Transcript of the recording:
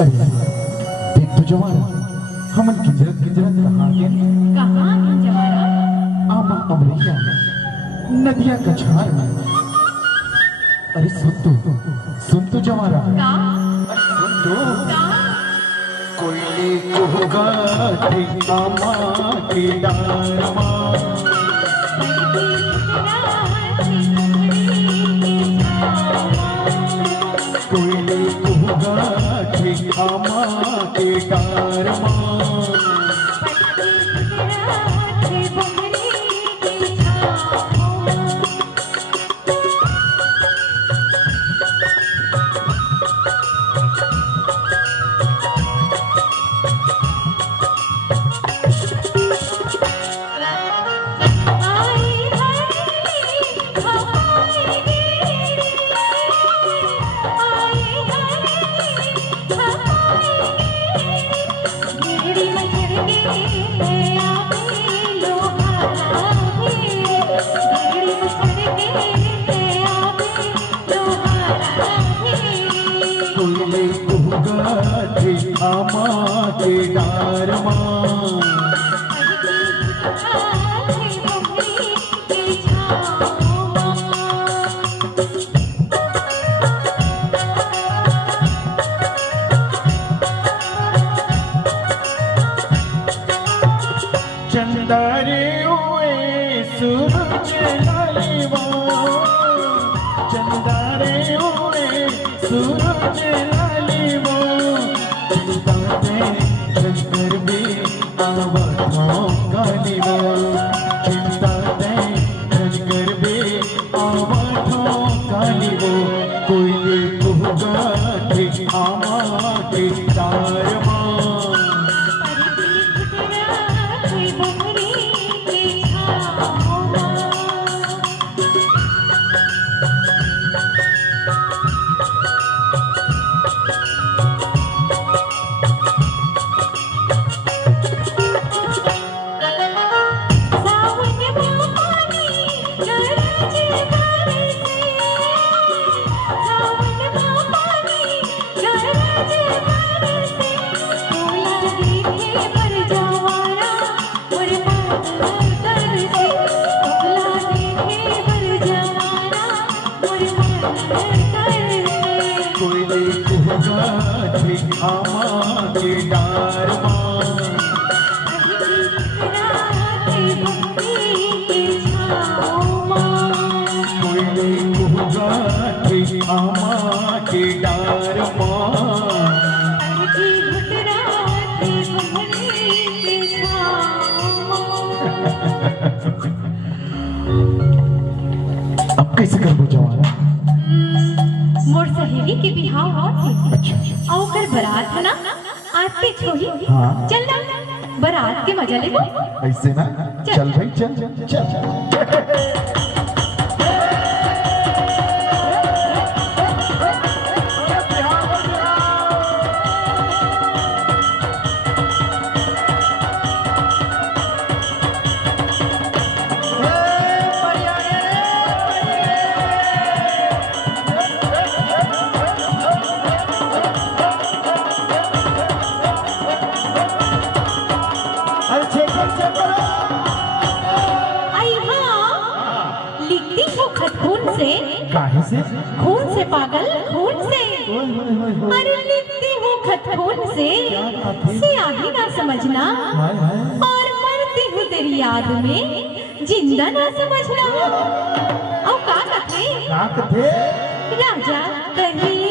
अरे देख तो जवान हमन किजरत कहाँ गए? कहाँ की जवारा? आमा अमरिया नदिया कछार में। अरे सुन तो जवारा। का? अरे सुन तो। का? कोयले कुहुगा थी आमा की डारमा। कोयले कुहुगा थी आमा की डारमा। कोयले कुहुगा थी आमा की डारमा। चंदारे हुए सूरज लालिवा। चंदारे हुए सूरज लालिवा। चिंताते चंदर भी आवतों कालिवा। चिंताते चंदर भी आवतों कालिवा। कोयले कुहुगा थी आमा की डारमा। कोयले कुहुगा थी आमा की डारमा। कोयले कुहुगा थी आमा की डारमा। अब कैसे कर जवाना? मोर सहेली के बिहाव होत अच्छा और ओकर बारात है ना आज के छोही। हाँ। चल ना बारात के मजा लेबो। ऐसे ना चल भाई चल चल चल। काहे से? खून से पागल खून से। अरे लिखती हूँ खत खून से स्याही ना समझना। और मरती हूँ तेरी याद में जिंदा ना समझना। और का कथे राजा कहीं